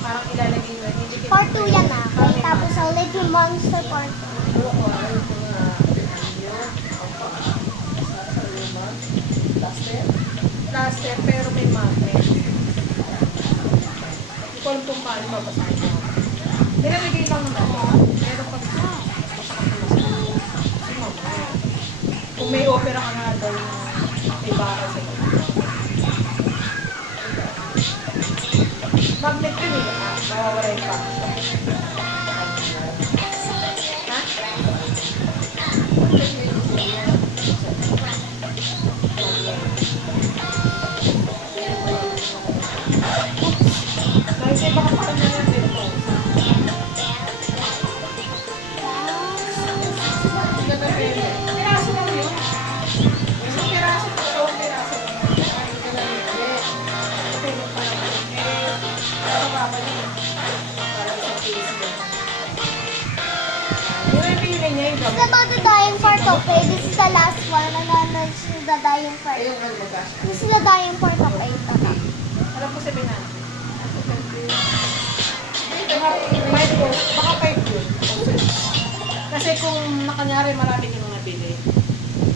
Parang ilalagay mo. Hindi kita. Part 2 yan ah. Okay, tapos ang Little Monster Part 2. Plaster, pero may magnet. Hindi ko alam kung paano babasahin mo. Nilalagay lang naman. Pero pag kung may opera ka nga daw may bara sa iyo. Magnet yun eh. Mawawala yung pa. Ha? Kasi baka parang naman dito. Piraso lang yun. Isang piraso, dalawang piraso lang. Ay, ito lang yun. Ito yung parang ito babalik. Parang isang piso yun. Yung pipili niya yung This is gamot. about the dying part, okay? This is the last one. And then this is the dying part. Ayun, ano ba? This is the dying part, okay? Tata. Alam ko sabihin na. Baka 5 yun. Kasi kung nakanyari marami ka nung nabili,